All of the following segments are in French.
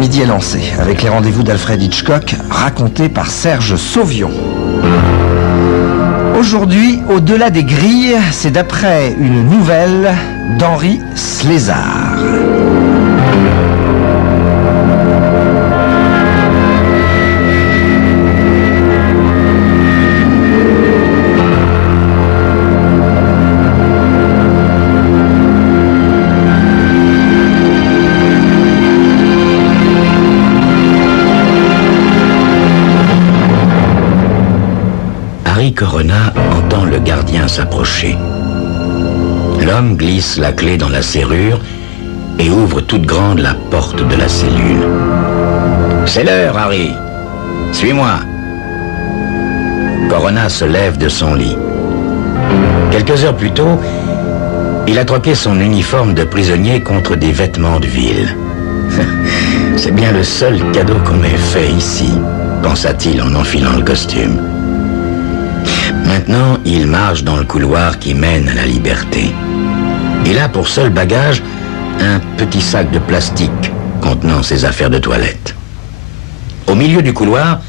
l'après-midi est lancé, avec les rendez-vous d'Alfred Hitchcock, racontés par Serge Sauvion. Aujourd'hui, Au-delà des grilles, c'est d'après une nouvelle d'Henri Slezard. Corona entend le gardien s'approcher. L'homme glisse la clé dans la serrure et ouvre toute grande la porte de la cellule. « C'est l'heure, Harry. Suis-moi. » Corona se lève de son lit. Quelques heures plus tôt, il a troqué son uniforme de prisonnier contre des vêtements de ville. « C'est bien le seul cadeau qu'on m'ait fait ici, » pensa-t-il en enfilant le costume. Maintenant, il marche dans le couloir qui mène à la liberté. Il a pour seul bagage un petit sac de plastique contenant ses affaires de toilette. Au milieu du couloir,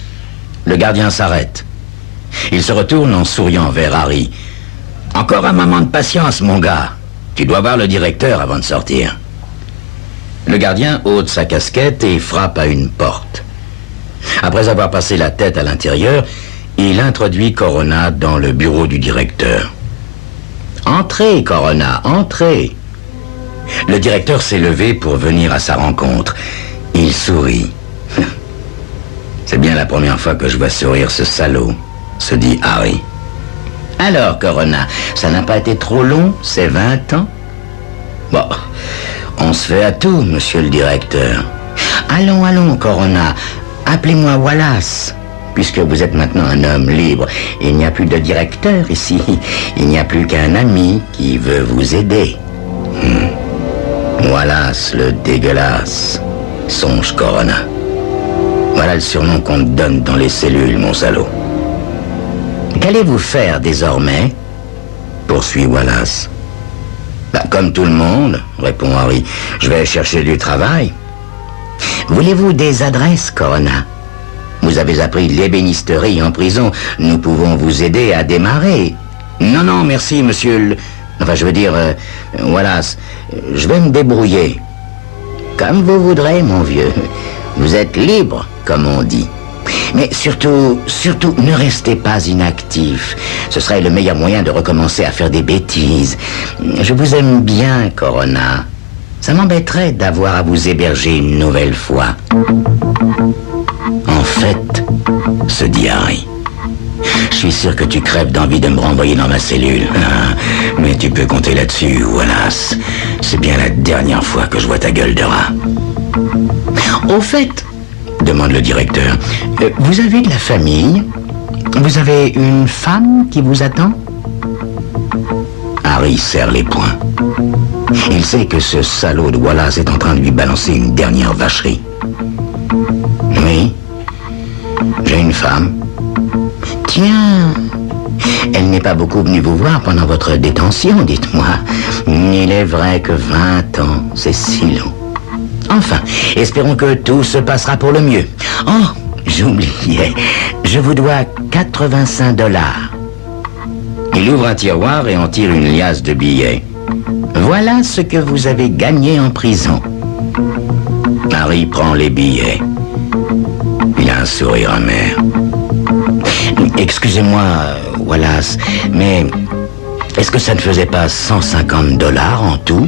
le gardien s'arrête. Il se retourne en souriant vers Harry. « Encore un moment de patience, mon gars. Tu dois voir le directeur avant de sortir. » Le gardien ôte sa casquette et frappe à une porte. Après avoir passé la tête à l'intérieur, il introduit Corona dans le bureau du directeur. « Entrez, Corona, entrez !» Le directeur s'est levé pour venir à sa rencontre. Il sourit. « C'est bien la première fois que je vois sourire ce salaud, » se dit Harry. « Alors, Corona, ça n'a pas été trop long, ces 20 ans ?»« Bon, on se fait à tout, monsieur le directeur. »« Allons, allons, Corona, appelez-moi Wallace. » Puisque vous êtes maintenant un homme libre, il n'y a plus de directeur ici. Il n'y a plus qu'un ami qui veut vous aider. Wallace le dégueulasse, songe Corona. Voilà le surnom qu'on te donne dans les cellules, mon salaud. Qu'allez-vous faire désormais? Poursuit Wallace. Comme tout le monde, répond Harry, je vais chercher du travail. Voulez-vous des adresses, Corona? Vous avez appris l'ébénisterie en prison. Nous pouvons vous aider à démarrer. Non, non, merci, monsieur le... Enfin, je veux dire, Wallace, je vais me débrouiller. Comme vous voudrez, mon vieux. Vous êtes libre, comme on dit. Mais surtout, ne restez pas inactif. Ce serait le meilleur moyen de recommencer à faire des bêtises. Je vous aime bien, Corona. Ça m'embêterait d'avoir à vous héberger une nouvelle fois. En fait, se dit Harry, je suis sûr que tu crèves d'envie de me renvoyer dans ma cellule. Mais tu peux compter là-dessus, Wallace. C'est bien la dernière fois que je vois ta gueule de rat. Au fait, demande le directeur, vous avez de la famille? Vous avez une femme qui vous attend? Harry serre les poings. Il sait que ce salaud de Wallace est en train de lui balancer une dernière vacherie. Oui, j'ai une femme. Tiens, elle n'est pas beaucoup venue vous voir pendant votre détention, dites-moi. Il est vrai que 20 ans, c'est si long. Enfin, espérons que tout se passera pour le mieux. Oh, j'oubliais, je vous dois 85 $. Il ouvre un tiroir et en tire une liasse de billets. Voilà ce que vous avez gagné en prison. Harry prend les billets. Il a un sourire amer. Excusez-moi, Wallace, mais est-ce que ça ne faisait pas 150 $ en tout?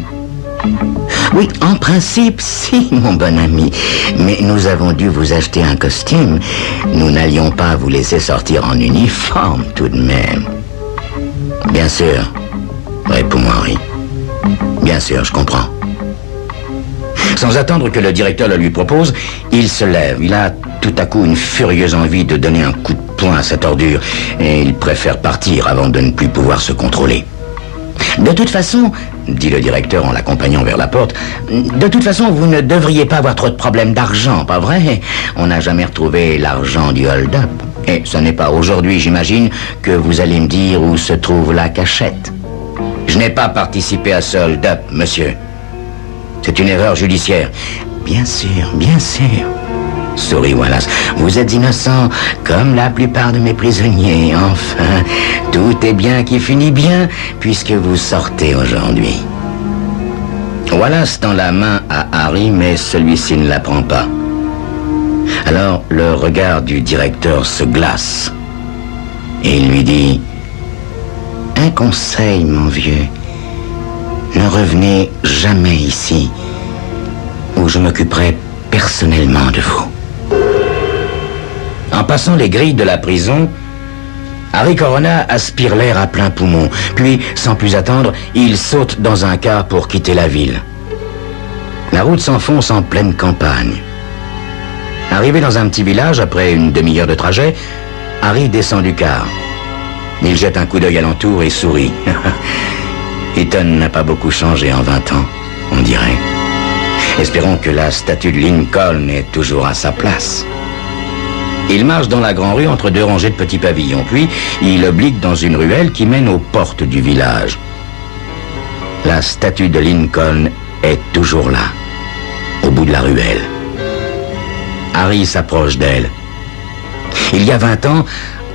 Oui, en principe, si, mon bon ami. Mais nous avons dû vous acheter un costume. Nous n'allions pas vous laisser sortir en uniforme, tout de même. Bien sûr, répond Henry. Bien sûr, je comprends. Sans attendre que le directeur le lui propose, il se lève. Il a tout à coup une furieuse envie de donner un coup de poing à cette ordure et il préfère partir avant de ne plus pouvoir se contrôler. De toute façon, dit le directeur en l'accompagnant vers la porte, de toute façon, vous ne devriez pas avoir trop de problèmes d'argent, pas vrai? On n'a jamais retrouvé l'argent du hold-up. Et ce n'est pas aujourd'hui, j'imagine, que vous allez me dire où se trouve la cachette. Je n'ai pas participé à ce hold-up, monsieur. C'est une erreur judiciaire. bien sûr, bien sûr. Sourit Wallace. Vous êtes innocent, comme la plupart de mes prisonniers. Enfin, tout est bien qui finit bien, puisque vous sortez aujourd'hui. Wallace tend la main à Harry, mais celui-ci ne la prend pas. Alors, le regard du directeur se glace. Et il lui dit... Un conseil, mon vieux. Ne revenez jamais ici, où je m'occuperai personnellement de vous. En passant les grilles de la prison, Harry Corona aspire l'air à plein poumon, puis, sans plus attendre, il saute dans un car pour quitter la ville. La route s'enfonce en pleine campagne. Arrivé dans un petit village, après une demi-heure de trajet, Harry descend du car. Il jette un coup d'œil alentour et sourit. Eton n'a pas beaucoup changé en 20 ans, on dirait. Espérons que la statue de Lincoln est toujours à sa place. Il marche dans la grande rue entre deux rangées de petits pavillons, puis il oblique dans une ruelle qui mène aux portes du village. La statue de Lincoln est toujours là, au bout de la ruelle. Harry s'approche d'elle. Il y a 20 ans,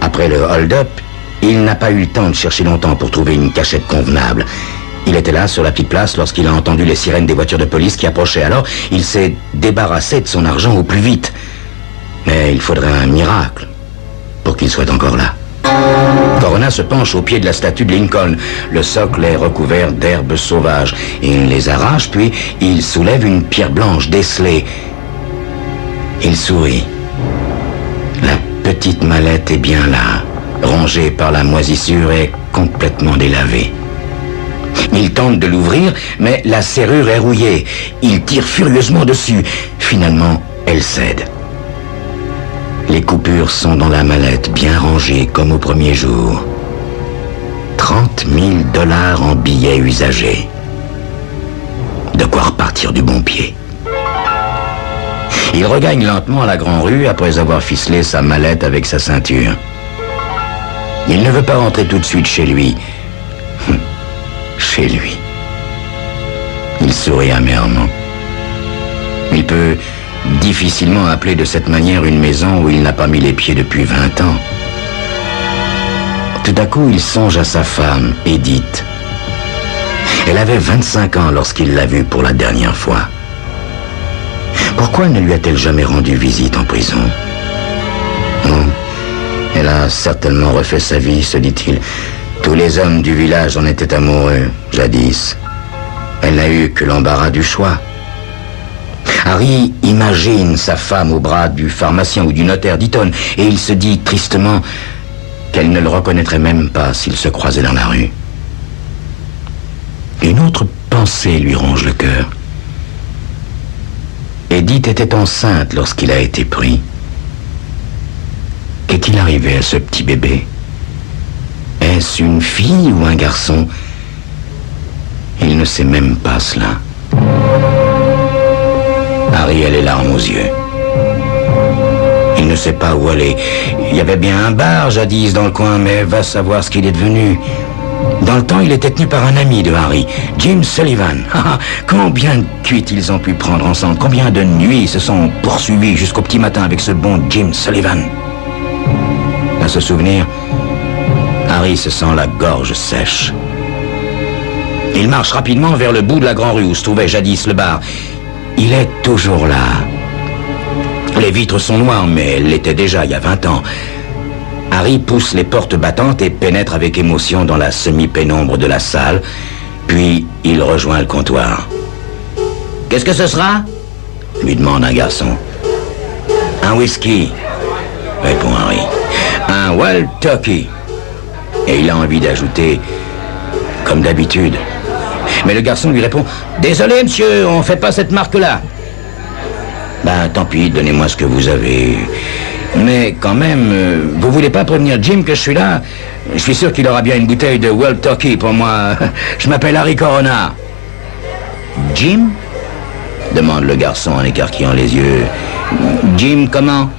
après le hold-up, il n'a pas eu le temps de chercher longtemps pour trouver une cachette convenable. Il était là, sur la petite place, lorsqu'il a entendu les sirènes des voitures de police qui approchaient. Alors, il s'est débarrassé de son argent au plus vite. Mais il faudrait un miracle pour qu'il soit encore là. Corona se penche au pied de la statue de Lincoln. Le socle est recouvert d'herbes sauvages. Il les arrache, puis il soulève une pierre blanche décelée. Il sourit. La petite mallette est bien là, rongée par la moisissure et complètement délavée. Il tente de l'ouvrir, mais la serrure est rouillée. Il tire furieusement dessus. Finalement, elle cède. Les coupures sont dans la mallette, bien rangées comme au premier jour. 30 000 $ en billets usagés. De quoi repartir du bon pied. Il regagne lentement la grande rue après avoir ficelé sa mallette avec sa ceinture. Il ne veut pas rentrer tout de suite chez lui. Chez lui. Il sourit amèrement. Il peut difficilement appeler de cette manière une maison où il n'a pas mis les pieds depuis 20 ans. Tout à coup, il songe à sa femme, Edith. Elle avait 25 ans lorsqu'il l'a vue pour la dernière fois. Pourquoi ne lui a-t-elle jamais rendu visite en prison? Non, elle a certainement refait sa vie, se dit-il. Tous les hommes du village en étaient amoureux, jadis. Elle n'a eu que l'embarras du choix. Harry imagine sa femme au bras du pharmacien ou du notaire d'Eton, et il se dit tristement qu'elle ne le reconnaîtrait même pas s'il se croisait dans la rue. Une autre pensée lui ronge le cœur. Edith était enceinte lorsqu'il a été pris. Qu'est-il arrivé à ce petit bébé? Est-ce une fille ou un garçon? Il ne sait même pas cela. Harry a les larmes aux yeux. Il ne sait pas où aller. Il y avait bien un bar jadis dans le coin, mais va savoir ce qu'il est devenu. Dans le temps, il était tenu par un ami de Harry, Jim Sullivan. Combien de cuites ils ont pu prendre ensemble? Combien de nuits ils se sont poursuivis jusqu'au petit matin avec ce bon Jim Sullivan? À ce souvenir, Harry se sent la gorge sèche. Il marche rapidement vers le bout de la grande rue où se trouvait jadis le bar. Il est toujours là. Les vitres sont noires, mais elles l'étaient déjà il y a 20 ans. Harry pousse les portes battantes et pénètre avec émotion dans la semi-pénombre de la salle, puis il rejoint le comptoir. « Qu'est-ce que ce sera ?» lui demande un garçon. « Un whisky » répond Harry. « Un Wild Turkey » et il a envie d'ajouter « comme d'habitude ». Mais le garçon lui répond « Désolé, monsieur, on fait pas cette marque-là. » Ben, tant pis, donnez-moi ce que vous avez. Mais quand même, vous voulez pas prévenir Jim que je suis là? Je suis sûr qu'il aura bien une bouteille de Wild Turkey pour moi. Je m'appelle Harry Corona. Jim? Demande le garçon en écarquillant les yeux. Jim comment?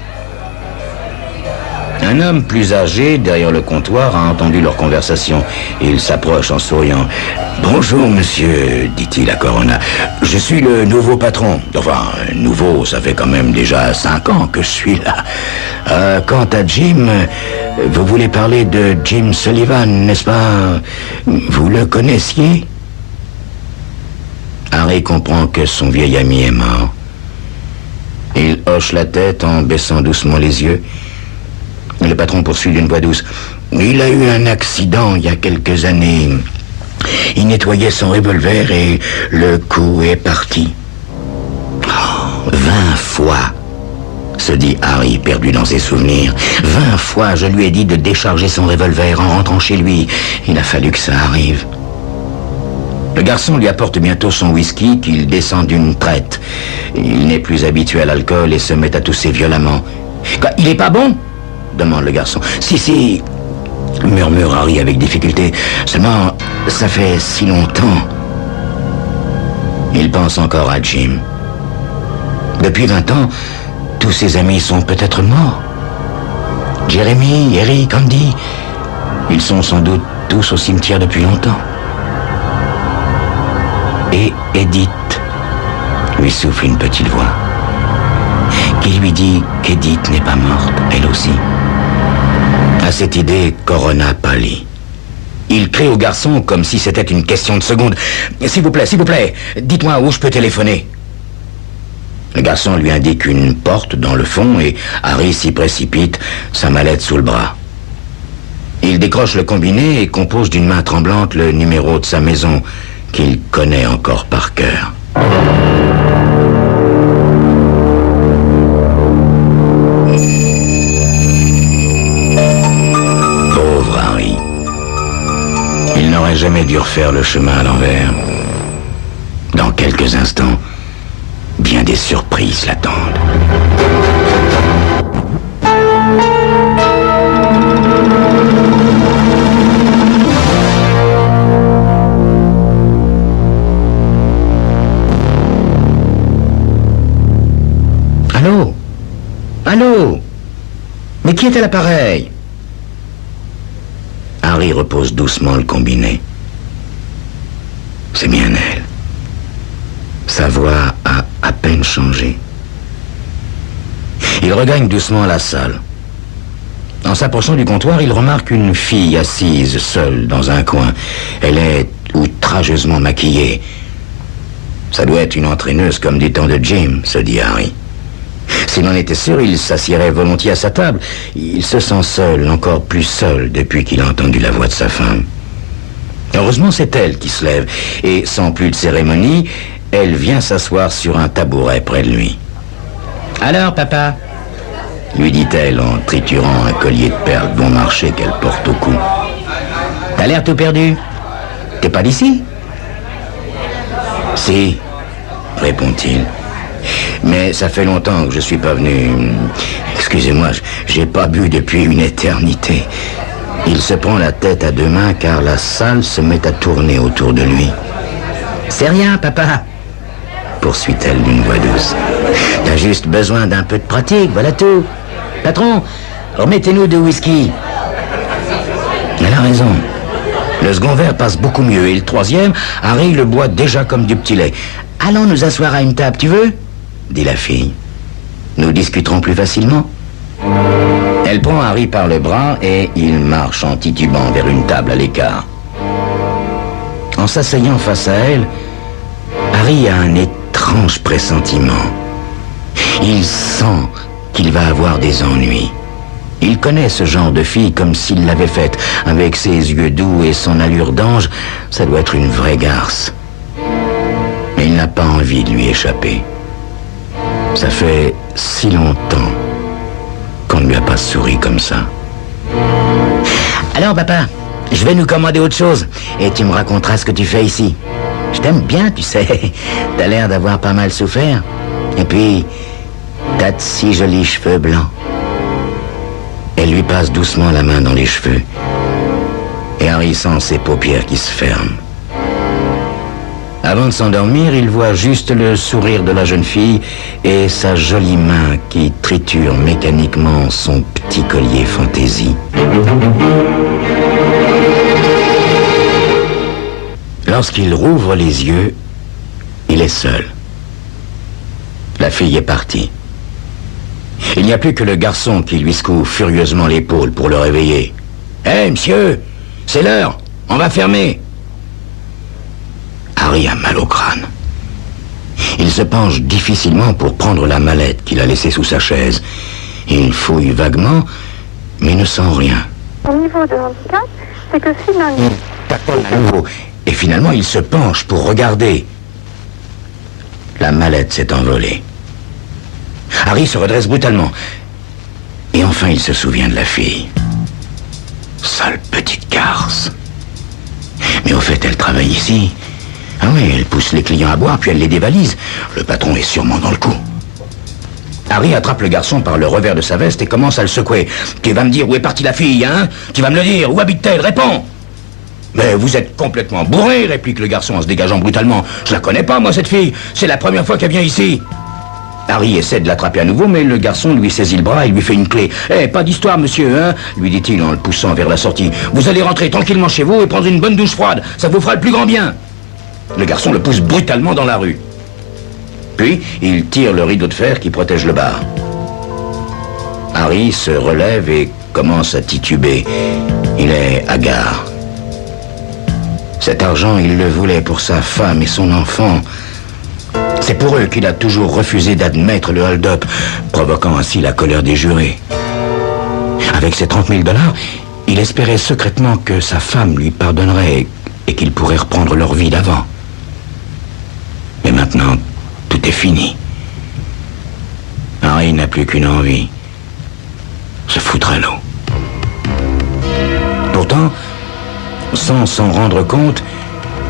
Un homme plus âgé, derrière le comptoir, a entendu leur conversation. Il s'approche en souriant. « Bonjour, monsieur, dit-il à Corona. Je suis le nouveau patron. Enfin, nouveau, ça fait quand même déjà 5 ans que je suis là. Quant à Jim, vous voulez parler de Jim Sullivan, n'est-ce pas? Vous le connaissiez ?» Harry comprend que son vieil ami est mort. Il hoche la tête en baissant doucement les yeux. Le patron poursuit d'une voix douce. « Il a eu un accident il y a quelques années. Il nettoyait son revolver et le coup est parti. » 20 fois, se dit Harry, perdu dans ses souvenirs. 20 fois, je lui ai dit de décharger son revolver en rentrant chez lui. Il a fallu que ça arrive. Le garçon lui apporte bientôt son whisky qu'il descend d'une traite. Il n'est plus habitué à l'alcool et se met à tousser violemment. « Quoi, il est pas bon ?» demande le garçon. « Si, murmure Harry avec difficulté. Seulement, ça fait si longtemps. » Il pense encore à Jim. Depuis 20 ans, tous ses amis sont peut-être morts. Jeremy, Eric, Andy, ils sont sans doute tous au cimetière depuis longtemps. Et Edith lui souffle une petite voix qui lui dit qu'Edith n'est pas morte, elle aussi. À cette idée, Corona pâlit. Il crie au garçon comme si c'était une question de seconde. « S'il vous plaît, dites-moi où je peux téléphoner. » Le garçon lui indique une porte dans le fond et Harry s'y précipite, sa mallette sous le bras. Il décroche le combiné et compose d'une main tremblante le numéro de sa maison qu'il connaît encore par cœur. Pauvre Harry. Il n'aurait jamais dû refaire le chemin à l'envers. Dans quelques instants, bien des surprises l'attendent. Allô? Mais qui est à l'appareil? Harry repose doucement le combiné. C'est bien elle. Sa voix a à peine changé. Il regagne doucement la salle. En s'approchant du comptoir, il remarque une fille assise seule dans un coin. Elle est outrageusement maquillée. Ça doit être une entraîneuse comme du temps de Jim, se dit Harry. S'il en était sûr, il s'assierait volontiers à sa table. Il se sent seul, encore plus seul, depuis qu'il a entendu la voix de sa femme. Heureusement, c'est elle qui se lève, et sans plus de cérémonie, elle vient s'asseoir sur un tabouret près de lui. « Alors, papa ?» lui dit-elle en triturant un collier de perles bon marché qu'elle porte au cou. « T'as l'air tout perdu. T'es pas d'ici ?»« Si, » répond-il. « Mais ça fait longtemps que je suis pas venu. Excusez-moi, j'ai pas bu depuis une éternité. » Il se prend la tête à 2 mains car la salle se met à tourner autour de lui. « C'est rien, papa, » poursuit-elle d'une voix douce. « T'as juste besoin d'un peu de pratique, voilà tout. Patron, remettez-nous 2 whisky. » Elle a raison. Le second verre passe beaucoup mieux et le 3e, Harry le boit déjà comme du petit lait. « Allons nous asseoir à une table, tu veux ?» dit la fille. « Nous discuterons plus facilement. » Elle prend Harry par le bras et il marche en titubant vers une table à l'écart. En s'asseyant face à elle, Harry a un étrange pressentiment. Il sent qu'il va avoir des ennuis. Il connaît ce genre de fille comme s'il l'avait faite. Avec ses yeux doux et son allure d'ange, ça doit être une vraie garce. Mais il n'a pas envie de lui échapper. Ça fait si longtemps qu'on ne lui a pas souri comme ça. Alors, papa, je vais nous commander autre chose et tu me raconteras ce que tu fais ici. Je t'aime bien, tu sais. T'as l'air d'avoir pas mal souffert. Et puis, t'as de si jolis cheveux blancs. Elle lui passe doucement la main dans les cheveux. Et Harry sent ses paupières qui se ferment. Avant de s'endormir, il voit juste le sourire de la jeune fille et sa jolie main qui triture mécaniquement son petit collier fantaisie. Lorsqu'il rouvre les yeux, il est seul. La fille est partie. Il n'y a plus que le garçon qui lui secoue furieusement l'épaule pour le réveiller. « Hé, monsieur, c'est l'heure, on va fermer !» Harry a mal au crâne. Il se penche difficilement pour prendre la mallette qu'il a laissée sous sa chaise. Il fouille vaguement, mais ne sent rien. Au niveau de handicap, c'est que si l'un... Il taponne à nouveau, et finalement il se penche pour regarder. La mallette s'est envolée. Harry se redresse brutalement. Et enfin il se souvient de la fille. Sale petite garce. Mais au fait, elle travaille ici. Ah oui, elle pousse les clients à boire, puis elle les dévalise. Le patron est sûrement dans le coup. Harry attrape le garçon par le revers de sa veste et commence à le secouer. « Tu vas me dire où est partie la fille, hein? Tu vas me le dire, où habite-t-elle? Réponds !»« Mais vous êtes complètement bourré !» réplique le garçon en se dégageant brutalement. « Je la connais pas, moi, cette fille. C'est la première fois qu'elle vient ici. » Harry essaie de l'attraper à nouveau, mais le garçon lui saisit le bras et lui fait une clé. « Eh, pas d'histoire, monsieur, hein ?» lui dit-il en le poussant vers la sortie. « Vous allez rentrer tranquillement chez vous et prendre une bonne douche froide. Ça vous fera le plus grand bien. » Le garçon le pousse brutalement dans la rue. Puis, il tire le rideau de fer qui protège le bar. Harry se relève et commence à tituber. Il est hagard. Cet argent, il le voulait pour sa femme et son enfant. C'est pour eux qu'il a toujours refusé d'admettre le hold-up, provoquant ainsi la colère des jurés. Avec ces 30 000 $, il espérait secrètement que sa femme lui pardonnerait et qu'ils pourraient reprendre leur vie d'avant. Mais maintenant, tout est fini. Harry n'a plus qu'une envie, se foutre à l'eau. Pourtant, sans s'en rendre compte,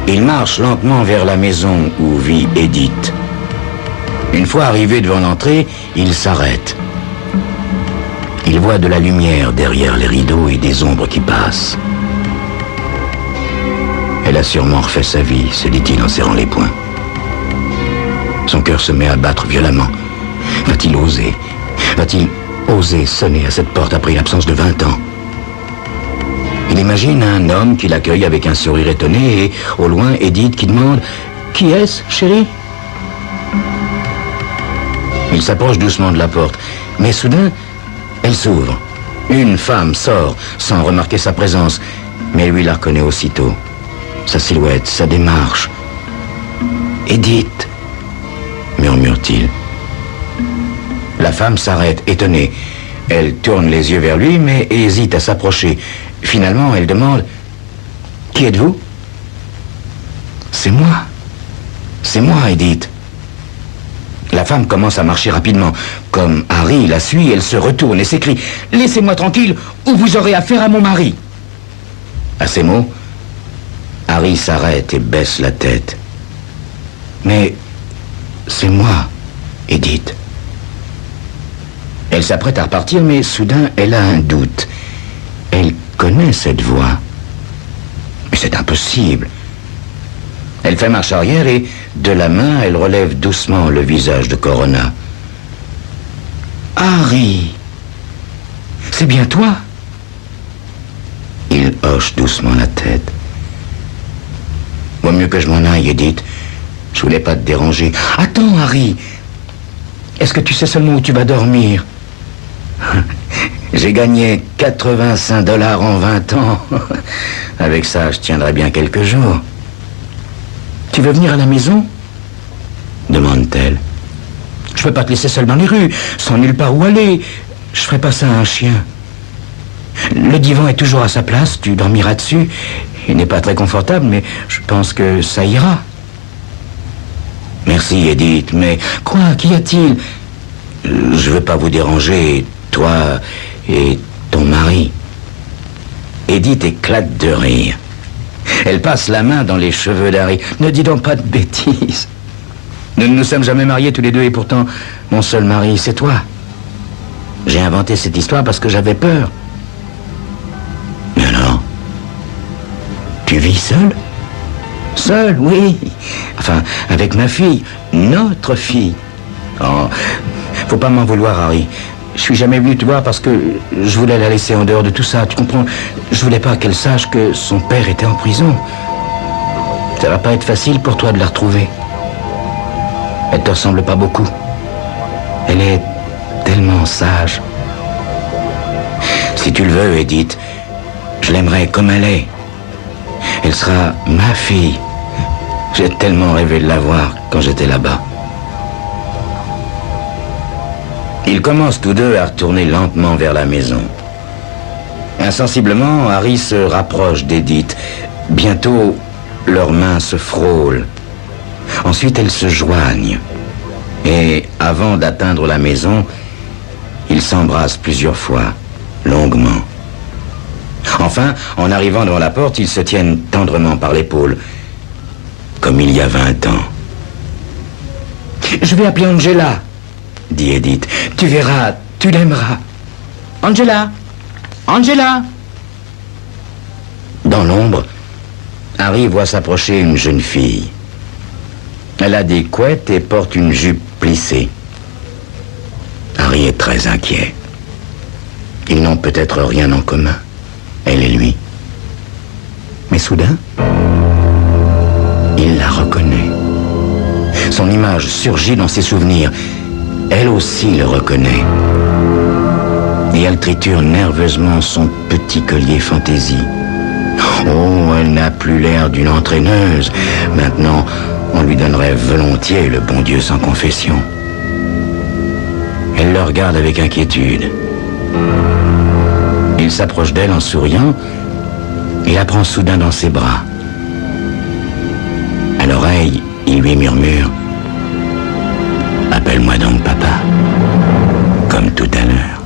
il marche lentement vers la maison où vit Edith. Une fois arrivé devant l'entrée, il s'arrête. Il voit de la lumière derrière les rideaux et des ombres qui passent. Elle a sûrement refait sa vie, se dit-il en serrant les poings. Son cœur se met à battre violemment. Va-t-il oser? Va-t-il oser sonner à cette porte après une absence de 20 ans? Il imagine un homme qui l'accueille avec un sourire étonné et, au loin, Edith qui demande « Qui est-ce, chérie ?» Il s'approche doucement de la porte, mais soudain, elle s'ouvre. Une femme sort, sans remarquer sa présence, mais lui la reconnaît aussitôt. Sa silhouette, sa démarche. « Edith !» murmure-t-il. La femme s'arrête, étonnée. Elle tourne les yeux vers lui, mais hésite à s'approcher. Finalement, elle demande « Qui êtes-vous » ? « C'est moi. C'est moi, Edith. » La femme commence à marcher rapidement. Comme Harry la suit, elle se retourne et s'écrie « Laissez-moi tranquille ou vous aurez affaire à mon mari !» À ces mots, Harry s'arrête et baisse la tête. « Mais c'est moi, Edith. » Elle s'apprête à repartir, mais soudain, elle a un doute. Elle connaît cette voix. Mais c'est impossible. Elle fait marche arrière et, de la main, elle relève doucement le visage de Corona. « Harry, c'est bien toi ?» Il hoche doucement la tête. « Vaut mieux que je m'en aille, Edith. Je voulais pas te déranger. »« Attends, Harry. Est-ce que tu sais seulement où tu vas dormir ?» J'ai gagné 85 $ en 20 ans. Avec ça, je tiendrai bien quelques jours. Tu veux venir à la maison ? Demande-t-elle. Je peux pas te laisser seul dans les rues, sans nulle part où aller. Je ferai pas ça à un chien. Le divan est toujours à sa place, tu dormiras dessus. Il n'est pas très confortable, mais je pense que ça ira. Merci, Edith, mais quoi, qu'y a-t-il ? Je veux pas vous déranger, toi et ton mari. Edith éclate de rire. Elle passe la main dans les cheveux d'Harry. Ne dis donc pas de bêtises. Nous ne nous sommes jamais mariés tous les deux et pourtant, mon seul mari, c'est toi. J'ai inventé cette histoire parce que j'avais peur. Mais alors, tu vis seul ? Seul, oui. Enfin, avec ma fille, notre fille. Oh, faut pas m'en vouloir, Harry. Je suis jamais venu te voir parce que je voulais la laisser en dehors de tout ça, tu comprends? Je voulais pas qu'elle sache que son père était en prison. Ça va pas être facile pour toi de la retrouver. Elle te ressemble pas beaucoup. Elle est tellement sage. Si tu le veux, Edith, je l'aimerais comme elle est. Elle sera ma fille. J'ai tellement rêvé de la voir quand j'étais là-bas. Ils commencent tous deux à retourner lentement vers la maison. Insensiblement, Harry se rapproche d'Edith. Bientôt, leurs mains se frôlent. Ensuite, elles se joignent. Et avant d'atteindre la maison, ils s'embrassent plusieurs fois, longuement. Enfin, en arrivant devant la porte, ils se tiennent tendrement par l'épaule, comme il y a 20 ans. « Je vais appeler Angela », dit Edith. « Tu verras, tu l'aimeras. Angela! Angela !» Dans l'ombre, Harry voit s'approcher une jeune fille. Elle a des couettes et porte une jupe plissée. Harry est très inquiet. Ils n'ont peut-être rien en commun, elle et lui. Mais soudain, il la reconnaît. Son image surgit dans ses souvenirs. Elle aussi le reconnaît. Et elle triture nerveusement son petit collier fantaisie. Oh, elle n'a plus l'air d'une entraîneuse. Maintenant, on lui donnerait volontiers le bon Dieu sans confession. Elle le regarde avec inquiétude. Il s'approche d'elle en souriant et la prend soudain dans ses bras. À l'oreille, il lui murmure « Appelle-moi donc papa, comme tout à l'heure. »